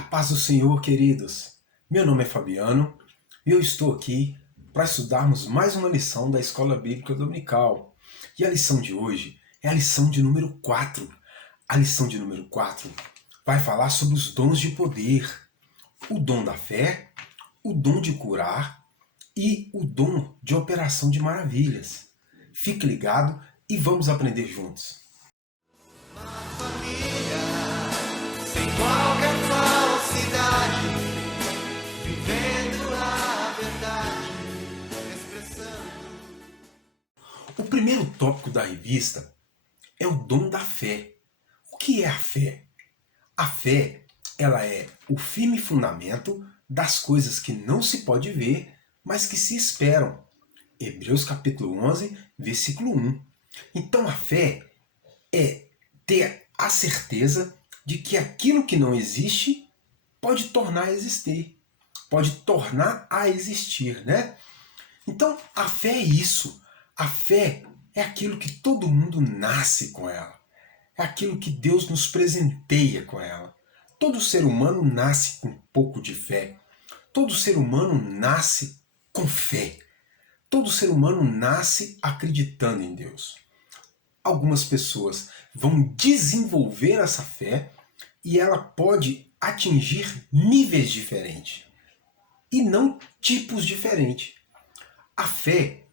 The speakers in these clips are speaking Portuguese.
A paz do Senhor, queridos. Meu nome é Fabiano e eu estou aqui para estudarmos mais uma lição da Escola Bíblica Dominical. E a lição de hoje é a lição de número 4. A lição de número 4 vai falar sobre os dons de poder. O dom da fé, o dom de curar e o dom de operação de maravilhas. Fique ligado e vamos aprender juntos. Sem qualquer falsidade, vivendo a verdade, expressando. O primeiro tópico da revista é o dom da fé. O que é a fé? A fé, ela é o firme fundamento das coisas que não se pode ver, mas que se esperam. Hebreus capítulo 11, versículo 1. Então a fé é ter a certeza de que aquilo que não existe pode tornar a existir. Pode tornar a existir, né? Então a fé é isso. A fé é aquilo que todo mundo nasce com ela. É aquilo que Deus nos presenteia com ela. Todo ser humano nasce com um pouco de fé. Todo ser humano nasce com fé. Todo ser humano nasce acreditando em Deus. Algumas pessoas vão desenvolver essa fé e ela pode atingir níveis diferentes e não tipos diferentes. A fé,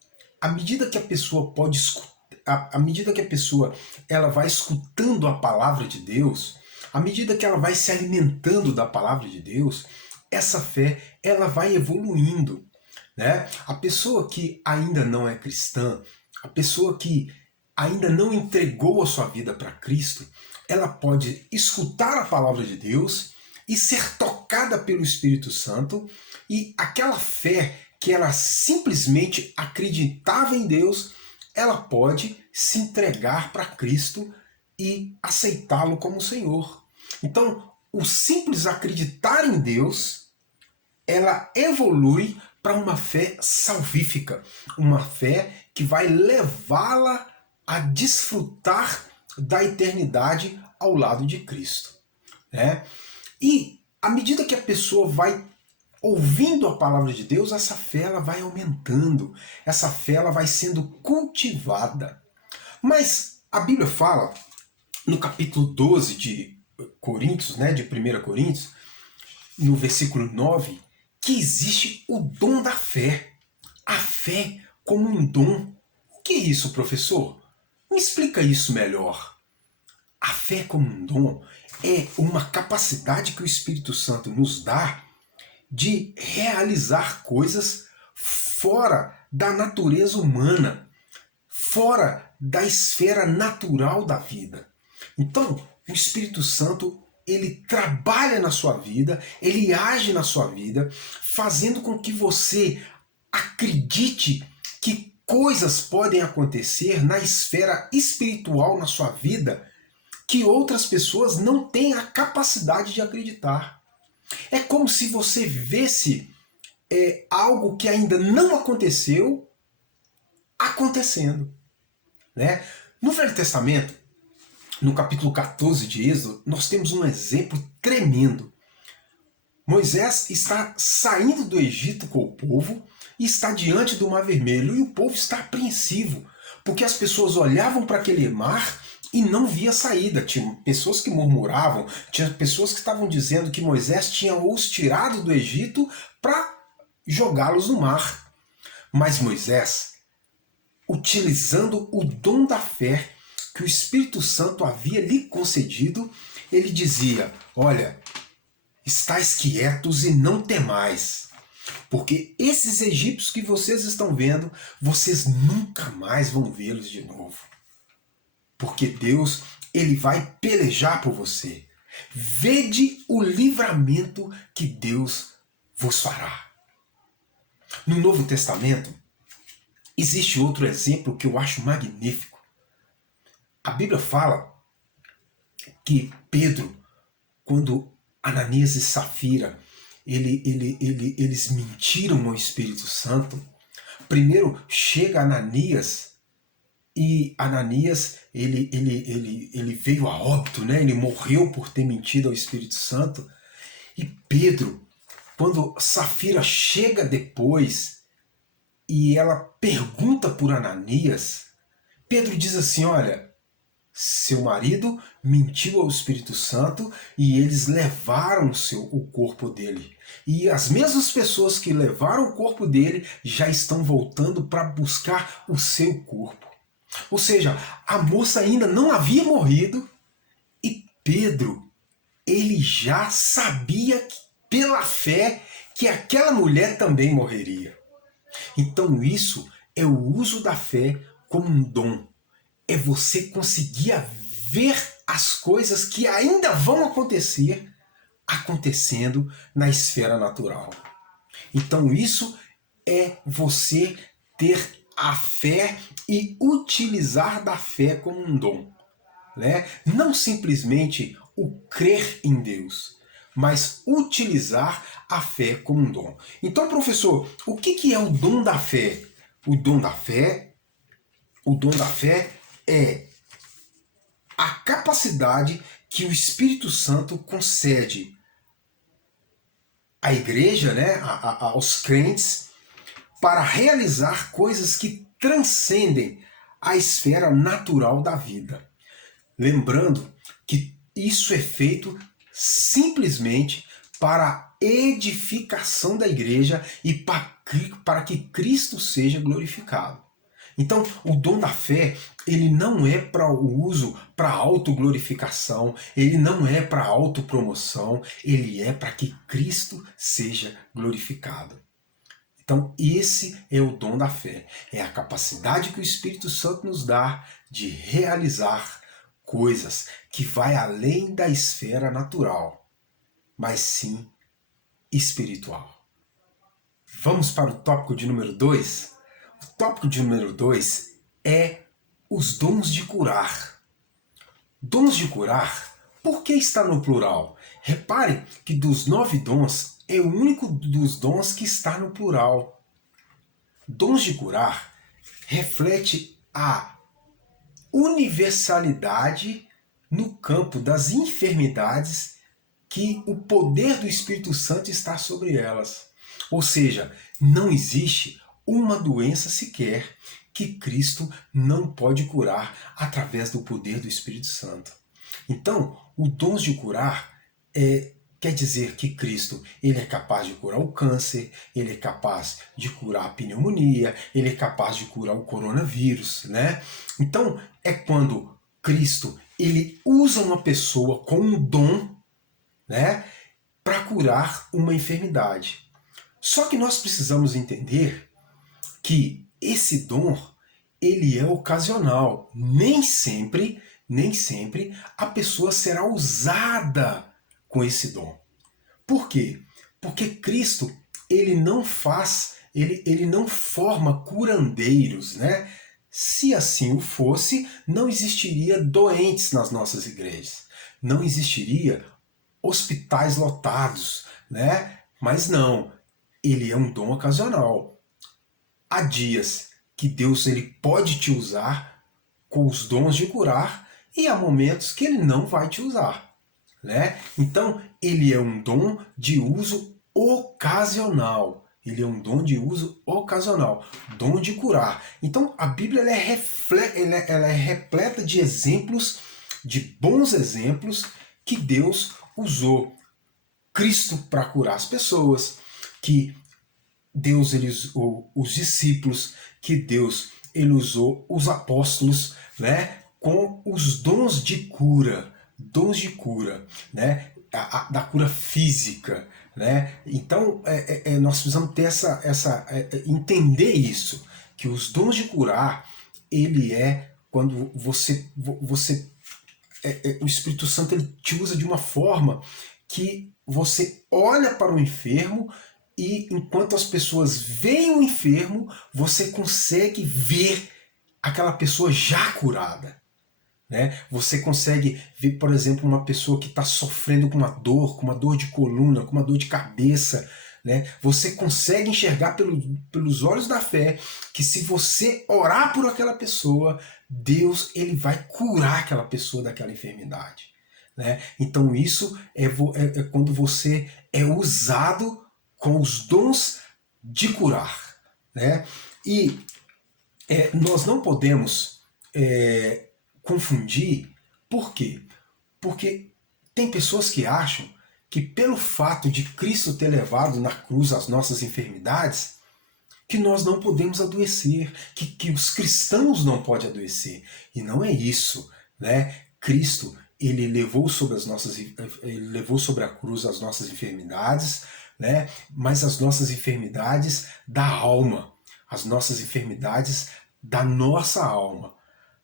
à medida que a pessoa pode escutar, à medida que a pessoa ela vai escutando a palavra de Deus, à medida que ela vai se alimentando da palavra de Deus, essa fé ela vai evoluindo, né? A pessoa que ainda não é cristã, a pessoa que ainda não entregou a sua vida para Cristo, ela pode escutar a palavra de Deus e ser tocada pelo Espírito Santo, e aquela fé que ela simplesmente acreditava em Deus, ela pode se entregar para Cristo e aceitá-lo como Senhor. Então, o simples acreditar em Deus, ela evolui para uma fé salvífica, uma fé que vai levá-la a desfrutar da eternidade ao lado de Cristo, né? E à medida que a pessoa vai ouvindo a palavra de Deus, essa fé ela vai aumentando, essa fé ela vai sendo cultivada. Mas a Bíblia fala, no capítulo 12 de Coríntios, né, de 1 Coríntios, no versículo 9, que existe o dom da fé. A fé como um dom. O que é isso, professor? Me explica isso melhor. A fé como um dom é uma capacidade que o Espírito Santo nos dá de realizar coisas fora da natureza humana, fora da esfera natural da vida. Então, o Espírito Santo, ele trabalha na sua vida, ele age na sua vida, fazendo com que você acredite que coisas podem acontecer na esfera espiritual na sua vida que outras pessoas não têm a capacidade de acreditar. É como se você visse algo que ainda não aconteceu acontecendo, né? No Velho Testamento, no capítulo 14 de Êxodo, nós temos um exemplo tremendo. Moisés está saindo do Egito com o povo e está diante do Mar Vermelho, e o povo está apreensivo, porque as pessoas olhavam para aquele mar e não via saída. Tinha pessoas que murmuravam, tinha pessoas que estavam dizendo que Moisés tinha os tirado do Egito para jogá-los no mar. Mas Moisés, utilizando o dom da fé que o Espírito Santo havia lhe concedido, ele dizia: olha, estais quietos e não temais, porque esses egípcios que vocês estão vendo, vocês nunca mais vão vê-los de novo. Porque Deus, ele vai pelejar por você. Vede o livramento que Deus vos fará. No Novo Testamento, existe outro exemplo que eu acho magnífico. A Bíblia fala que Pedro, quando Ananias e Safira, eles mentiram ao Espírito Santo. Primeiro chega Ananias, e Ananias ele veio a óbito, né? Ele morreu por ter mentido ao Espírito Santo. E Pedro, quando Safira chega depois e ela pergunta por Ananias, Pedro diz assim, olha, seu marido mentiu ao Espírito Santo e eles levaram o corpo dele. E as mesmas pessoas que levaram o corpo dele já estão voltando para buscar o seu corpo. Ou seja, a moça ainda não havia morrido e Pedro, ele já sabia pela fé que aquela mulher também morreria. Então isso é o uso da fé como um dom. É você conseguir ver as coisas que ainda vão acontecer acontecendo na esfera natural. Então isso é você ter a fé e utilizar da fé como um dom, né? Não simplesmente o crer em Deus, mas utilizar a fé como um dom. Então, professor, o que é o dom da fé? O dom da fé é a capacidade que o Espírito Santo concede à igreja, né, aos crentes, para realizar coisas que transcendem a esfera natural da vida. Lembrando que isso é feito simplesmente para a edificação da igreja e para que Cristo seja glorificado. Então, o dom da fé, ele não é para o uso para autoglorificação, ele não é para autopromoção, ele é para que Cristo seja glorificado. Então, esse é o dom da fé. É a capacidade que o Espírito Santo nos dá de realizar coisas que vai além da esfera natural, mas sim espiritual. Vamos para o tópico de número 2? O tópico de número 2 é os dons de curar. Dons de curar, por que está no plural? Repare que dos 9 dons, é o único dos dons que está no plural. Dons de curar reflete a universalidade no campo das enfermidades que o poder do Espírito Santo está sobre elas. Ou seja, não existe uma doença sequer que Cristo não pode curar através do poder do Espírito Santo. Então, o dom de curar quer dizer que Cristo ele é capaz de curar o câncer, ele é capaz de curar a pneumonia, ele é capaz de curar o coronavírus, né? Então, é quando Cristo ele usa uma pessoa com um dom, né, para curar uma enfermidade. Só que nós precisamos entender que esse dom ele é ocasional. Nem sempre a pessoa será usada com esse dom. Por quê? Porque Cristo ele não forma curandeiros, né? Se assim o fosse, não existiria doentes nas nossas igrejas. Não existiria hospitais lotados, né? Mas não, ele é um dom ocasional. Há dias que Deus ele pode te usar com os dons de curar e há momentos que ele não vai te usar, né? Então, ele é um dom de uso ocasional. Ele é um dom de uso ocasional, dom de curar. Então, a Bíblia ela é repleta de exemplos, de bons exemplos que Deus usou Cristo para curar as pessoas, que Deus ele usou os discípulos, que Deus ele usou os apóstolos, né, com os dons de cura, né, da cura física, né? Então nós precisamos ter entender isso, que os dons de curar ele é quando o Espírito Santo ele te usa de uma forma que você olha para o enfermo e enquanto as pessoas veem o enfermo, você consegue ver aquela pessoa já curada, né? Você consegue ver, por exemplo, uma pessoa que está sofrendo com uma dor de coluna, com uma dor de cabeça, né? Você consegue enxergar pelos olhos da fé que se você orar por aquela pessoa, Deus ele vai curar aquela pessoa daquela enfermidade, né? Então isso é quando você é usado com os dons de curar, né? E nós não podemos confundir. Por quê? Porque tem pessoas que acham que pelo fato de Cristo ter levado na cruz as nossas enfermidades, que nós não podemos adoecer, que os cristãos não podem adoecer. E não é isso, né? Cristo, ele levou sobre a cruz as nossas enfermidades, né? Mas as nossas enfermidades da alma, as nossas enfermidades da nossa alma.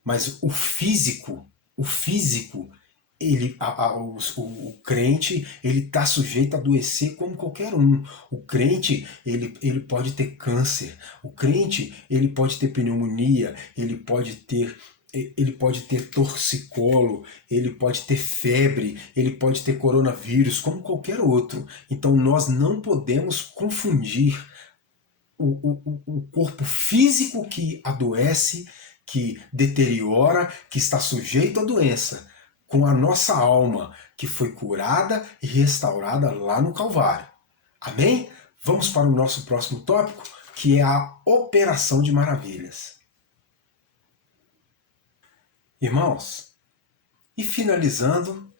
Mas o físico, o crente, ele está sujeito a adoecer como qualquer um. O crente, ele pode ter câncer. O crente, ele pode ter pneumonia. Ele pode ter torcicolo. Ele pode ter febre. Ele pode ter coronavírus, como qualquer outro. Então nós não podemos confundir o corpo físico que adoece, que deteriora, que está sujeito à doença, com a nossa alma, que foi curada e restaurada lá no Calvário. Amém? Vamos para o nosso próximo tópico, que é a operação de maravilhas. Irmãos, e finalizando,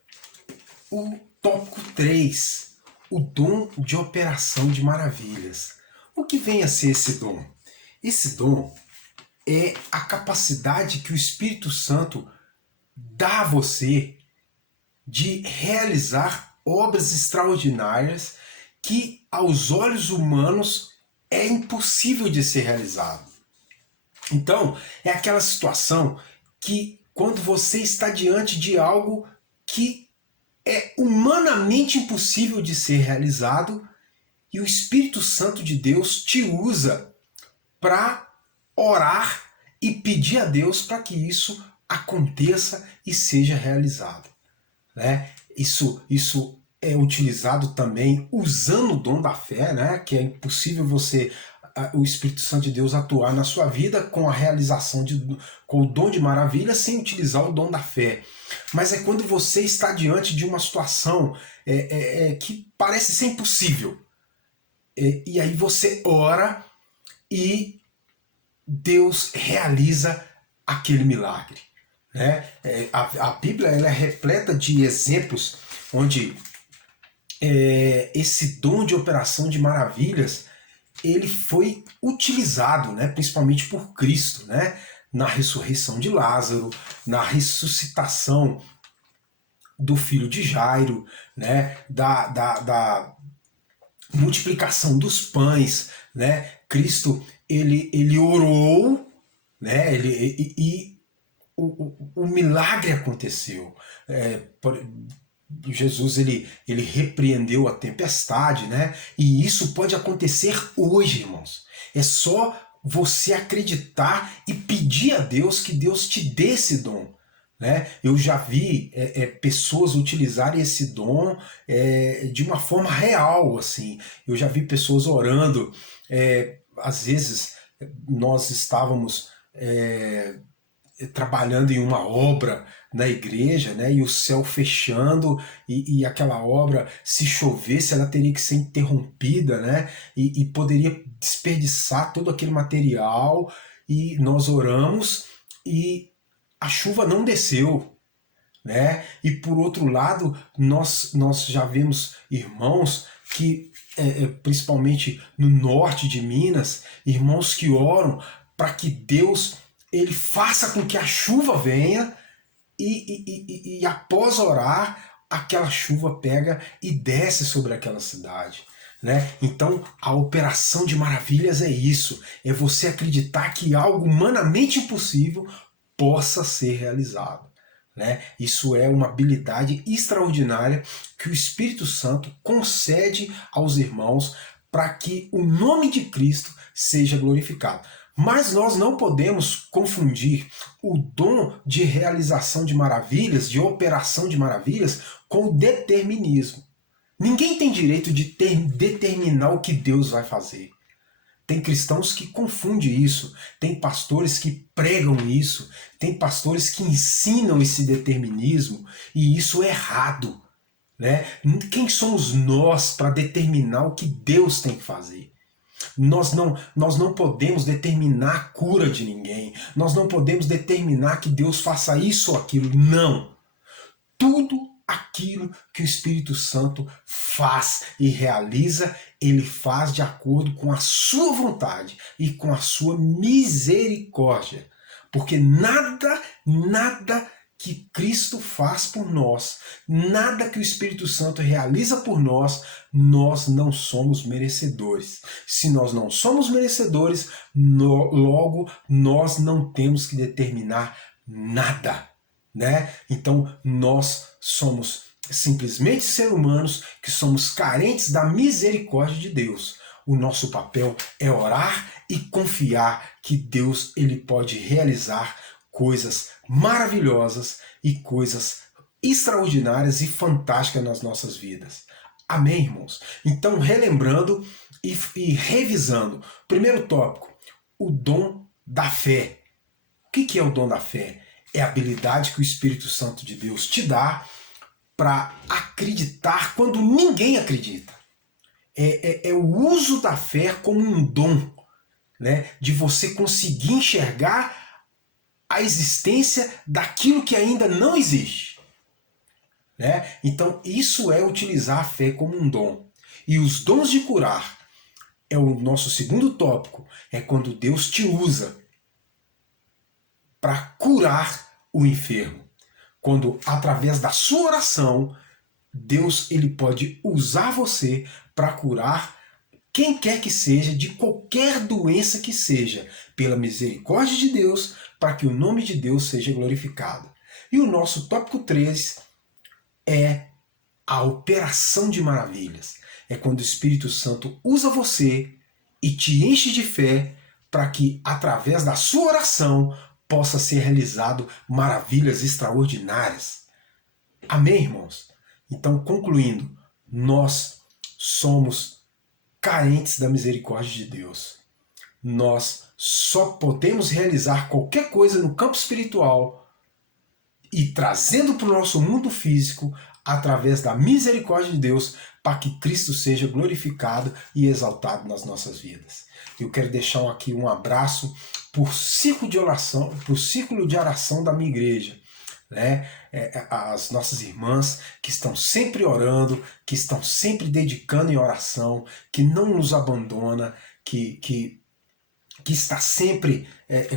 o tópico 3, o dom de operação de maravilhas. O que vem a ser esse dom? Esse dom é a capacidade que o Espírito Santo dá a você de realizar obras extraordinárias que aos olhos humanos é impossível de ser realizado. Então, é aquela situação que quando você está diante de algo que é humanamente impossível de ser realizado, e o Espírito Santo de Deus te usa para orar e pedir a Deus para que isso aconteça e seja realizado, né? Isso é utilizado também usando o dom da fé, né? Que é impossível o Espírito Santo de Deus atuar na sua vida com a realização com o dom de maravilha sem utilizar o dom da fé. Mas é quando você está diante de uma situação que parece ser impossível. E aí você ora e Deus realiza aquele milagre, né? A Bíblia ela é repleta de exemplos onde esse dom de operação de maravilhas ele foi utilizado, né, principalmente por Cristo, né, na ressurreição de Lázaro, na ressuscitação do filho de Jairo, né, da multiplicação dos pães, né? Cristo ele orou, né? E o milagre aconteceu. Jesus ele repreendeu a tempestade, né? E isso pode acontecer hoje, irmãos. É só você acreditar e pedir a Deus que Deus te dê esse dom. Né? Eu já vi pessoas utilizarem esse dom de uma forma real, assim. Eu já vi pessoas orando. Às vezes nós estávamos trabalhando em uma obra na igreja, né? E o céu fechando e aquela obra, se chovesse, ela teria que ser interrompida, né? E poderia desperdiçar todo aquele material. E nós oramos e a chuva não desceu, né? E por outro lado, nós já vemos irmãos que, principalmente no norte de Minas, irmãos que oram para que Deus ele faça com que a chuva venha e após orar, aquela chuva pega e desce sobre aquela cidade. Né? Então a operação de maravilhas é isso, é você acreditar que algo humanamente impossível possa ser realizado. Né? Isso é uma habilidade extraordinária que o Espírito Santo concede aos irmãos para que o nome de Cristo seja glorificado. Mas nós não podemos confundir o dom de realização de maravilhas, de operação de maravilhas, com o determinismo. Ninguém tem direito de determinar o que Deus vai fazer. Tem cristãos que confundem isso, tem pastores que pregam isso, tem pastores que ensinam esse determinismo, e isso é errado. né? Quem somos nós para determinar o que Deus tem que fazer? Nós não podemos determinar a cura de ninguém. Nós não podemos determinar que Deus faça isso ou aquilo. Não. Tudo aquilo que o Espírito Santo faz e realiza, ele faz de acordo com a sua vontade e com a sua misericórdia. Porque nada que Cristo faz por nós, nada que o Espírito Santo realiza por nós, nós não somos merecedores. Se nós não somos merecedores, logo nós não temos que determinar nada, né? Então nós somos simplesmente seres humanos que somos carentes da misericórdia de Deus. O nosso papel é orar e confiar que Deus ele pode realizar coisas maravilhosas e coisas extraordinárias e fantásticas nas nossas vidas. Amém, irmãos? Então, relembrando e revisando. Primeiro tópico, o dom da fé. O que é o dom da fé? É a habilidade que o Espírito Santo de Deus te dá para acreditar quando ninguém acredita. É o uso da fé como um dom, né? De você conseguir enxergar a existência daquilo que ainda não existe, né? Então isso é utilizar a fé como um dom. E os dons de curar é o nosso segundo tópico, é quando Deus te usa para curar o enfermo. Quando através da sua oração, Deus ele pode usar você para curar quem quer que seja, de qualquer doença que seja, pela misericórdia de Deus, para que o nome de Deus seja glorificado. E o nosso tópico 3 é a operação de maravilhas. É quando o Espírito Santo usa você e te enche de fé para que, através da sua oração, possa ser realizado maravilhas extraordinárias. Amém, irmãos? Então, concluindo, nós somos carentes da misericórdia de Deus. Nós só podemos realizar qualquer coisa no campo espiritual e trazendo para o nosso mundo físico através da misericórdia de Deus para que Cristo seja glorificado e exaltado nas nossas vidas. Eu quero deixar aqui um abraço por círculo de oração da minha igreja. Né? As nossas irmãs que estão sempre orando, que estão sempre dedicando em oração, que não nos abandona, que está sempre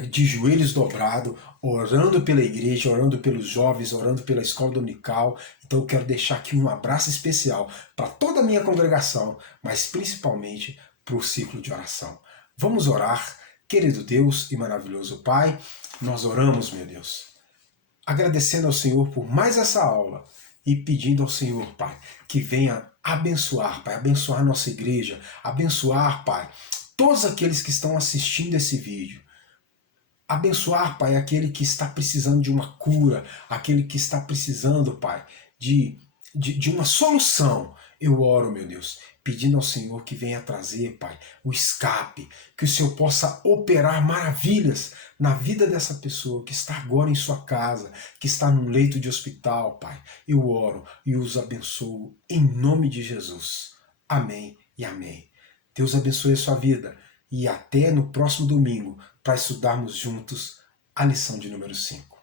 de joelhos dobrados, orando pela igreja, orando pelos jovens, orando pela escola dominical. Então eu quero deixar aqui um abraço especial para toda a minha congregação, mas principalmente para o ciclo de oração. Vamos orar, querido Deus e maravilhoso Pai, nós oramos, meu Deus, agradecendo ao Senhor por mais essa aula e pedindo ao Senhor, Pai, que venha abençoar, Pai, abençoar nossa igreja, abençoar, Pai, todos aqueles que estão assistindo esse vídeo. Abençoar, Pai, aquele que está precisando de uma cura, aquele que está precisando, Pai, de uma solução. Eu oro, meu Deus, pedindo ao Senhor que venha trazer, Pai, o escape, que o Senhor possa operar maravilhas na vida dessa pessoa que está agora em sua casa, que está num leito de hospital, Pai. Eu oro e os abençoo em nome de Jesus. Amém e amém. Deus abençoe a sua vida e até no próximo domingo para estudarmos juntos a lição de número 5.